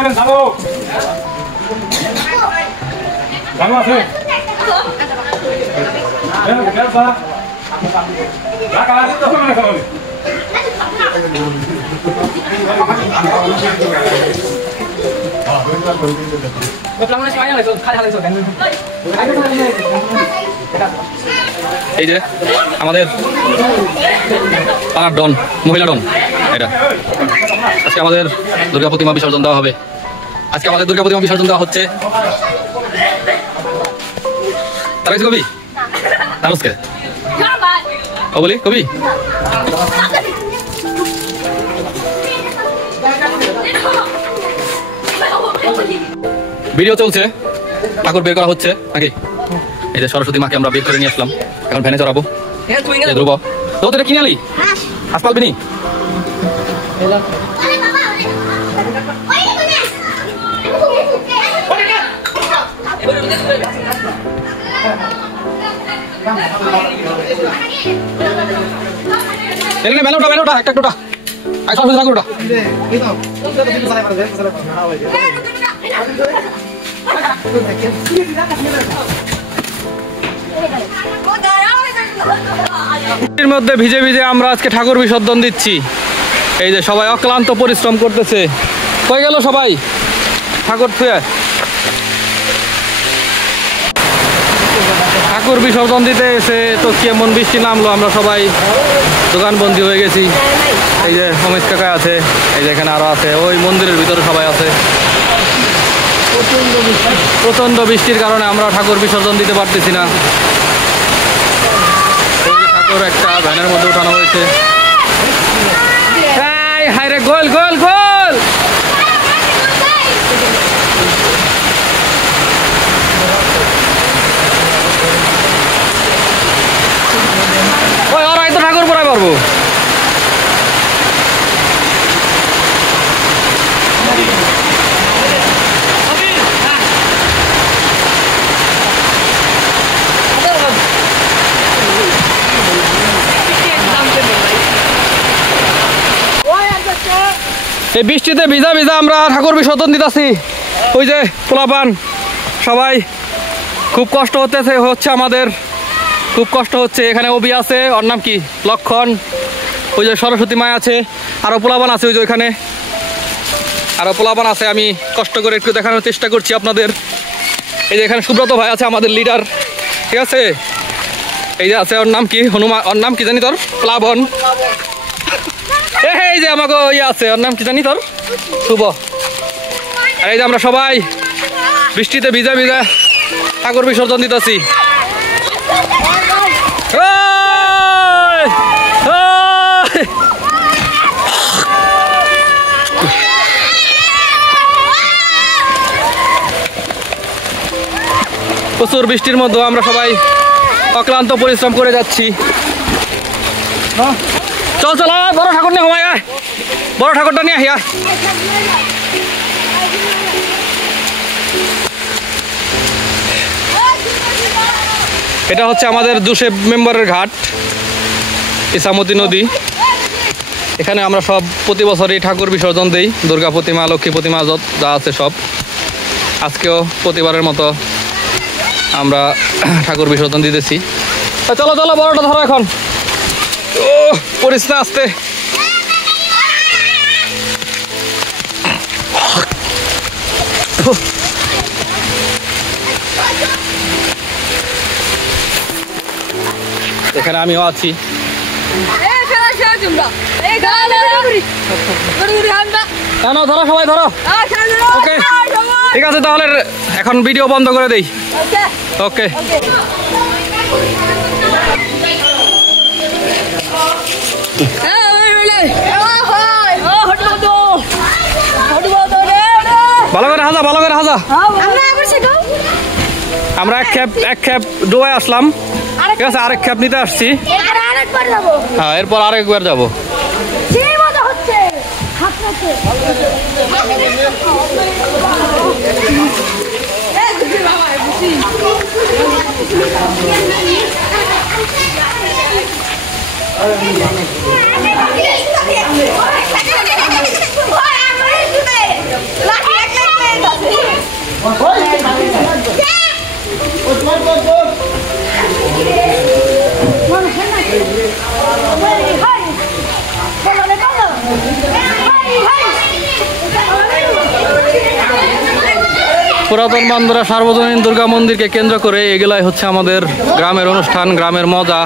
করেন জানো জানো আছে এই যে আমাদের পাড়ার ডন মহিলা ডন এটা আজকে আমাদের দুর্গা প্রতিমা বিসর্জন দেওয়া হবে আজকে আমাদের দুর্গা প্রতিমা বিসর্জন দেওয়া হচ্ছে তারা কিছু কবি নমস্কার ও বলি কবি ভিডিও চলছে ঠাকুর বের করা হচ্ছে নাকি এই যে সরস্বতী মাকে আমরা বের করে নিয়ে আসলাম এখন ভ্যানে চড়াবো ধ্রুব তো এটা কিনে আলি আস পালবি নি মেলোটা একটা টোটা সরস্বতী ঠাকুরটা এর মধ্যে ভিজে ভিজে আমরা আজকে ঠাকুর বিসর্জন দিচ্ছি এই যে সবাই অক্লান্ত পরিশ্রম করতেছে কই গেল সবাই ঠাকুর থুয়ে ঠাকুর বিসর্জন দিতে এসে তো কেমন বৃষ্টি নামলো আমরা সবাই দোকানবন্দি হয়ে গেছি এই যে রমেশ কাকা আছে এই যে এখানে আরো আছে ওই মন্দিরের ভিতরে সবাই আছে প্রচন্ড বৃষ্টির কারণে আমরা ঠাকুর বিসর্জন দিতে পারতেছি না ঠাকুর একটা ভ্যানের মধ্যে উঠানো হয়েছে হায় রে গোল গোল গোল ওই ওরাই তো ঠাকুর পড়াই পারবো এই বৃষ্টিতে ভিজা ভিজা আমরা ঠাকুর বিসর্জন দিতেছি ওই যে পোলাপান সবাই খুব কষ্ট হচ্ছে আমাদের খুব কষ্ট হচ্ছে এখানে অভি আছে ওর নাম কি লক্ষণ ওই যে সরস্বতী মায় আছে আরো পোলাপান আছে ওই যে ওইখানে আরো পোলাপান আছে আমি কষ্ট করে একটু দেখানোর চেষ্টা করছি আপনাদের এই যে এখানে সুব্রত ভাই আছে আমাদের লিডার ঠিক আছে এই যে আছে ওর নাম কি হনুমান ওর নাম কি জানি তোর প্লাবন এই যে আমাকে ইয়ে আছে ওর নাম কি জানি তোর শুভ আর এই যে আমরা সবাই বৃষ্টিতে ভিজা ভিজা ঠাকুর বিসর্জন দিতেছি প্রচুর বৃষ্টির মধ্যে আমরা সবাই অক্লান্ত পরিশ্রম করে যাচ্ছি চল চল বড় ঠাকুর নিয়ে ঘুমাই বড় ঠাকুরটা নিয়ে আহিয়া এটা হচ্ছে আমাদের জোসেফ মেম্বারের ঘাট ইসামতি নদী এখানে আমরা সব প্রতি বছরই ঠাকুর বিসর্জন দিই দুর্গা প্রতিমা লক্ষ্মী প্রতিমা যা আছে সব আজকেও প্রতিবারের মতো আমরা ঠাকুর বিসর্জন দিতেছি চলো চলো বড়টা ধরো এখন ও পড়িস না আসতে এখানে আমিও আছি ধরো সবাই ধরো ওকে ঠিক আছে তাহলে এখন ভিডিও বন্ধ করে দেই ওকে ভালো করে হাজা ভালো করে হাজা আমরা এক খেপ ডুবাই আসলাম ঠিক আছে আরেক খেপ নিতে আসছি হ্যাঁ এরপর আরেকবার যাবো পুরাতন বান্দরা সার্বজনীন দুর্গা মন্দিরকে কেন্দ্র করে এগুলাই হচ্ছে আমাদের গ্রামের অনুষ্ঠান, গ্রামের মজা।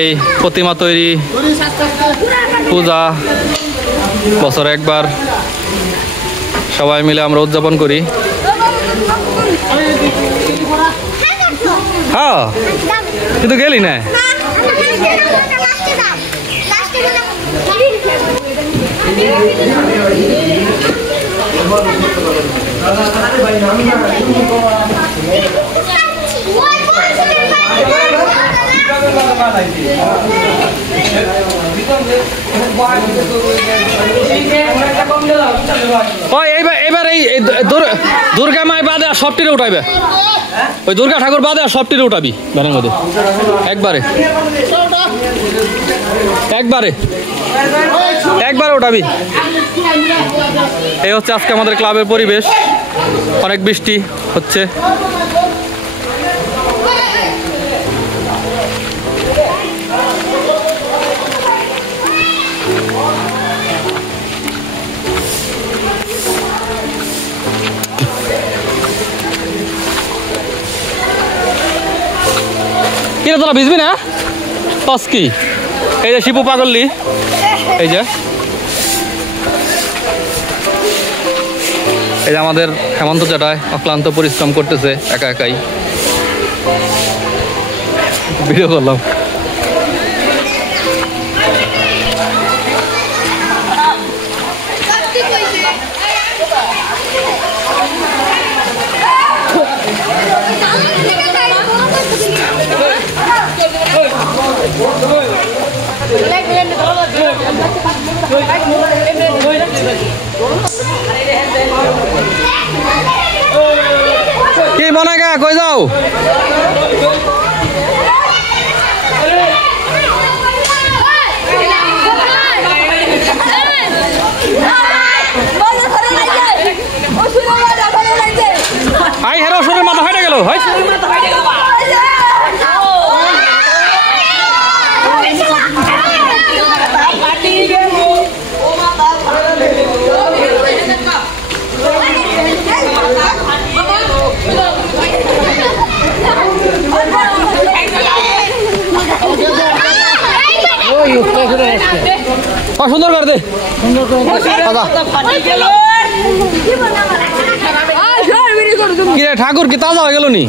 এই প্রতিমা তৈরি, পূজা, বছরে একবার সবাই মিলে আমরা উদযাপন করি। হ্যাঁ, কিন্তু গেলি না। এবার এই দুর্গা মায় বাদে আর সবটিরে উঠাইবে, ওই দুর্গা ঠাকুর বাদে আর সবটিরে উঠাবি ঘরের মধ্যে একবারে একবারে একবারে উঠাবি। এই হচ্ছে আজকে আমাদের ক্লাবের পরিবেশ। অনেক বৃষ্টি হচ্ছে। কিরে তোরা ভিজবি না? টস কি? এই যে শিপু পাগল্লি, এই যে আমাদের হেমন্ত চ্যাটায় অক্লান্ত পরিশ্রম করতেছে একা একাই। ভিডিও করলাম। কি মনে গা কই যাও? আই হেরো শরীর মাথা ফাইটা গেল। সুন্দর করে দে, কি রে ঠাকুর কি তাজা হয়ে গেল নি?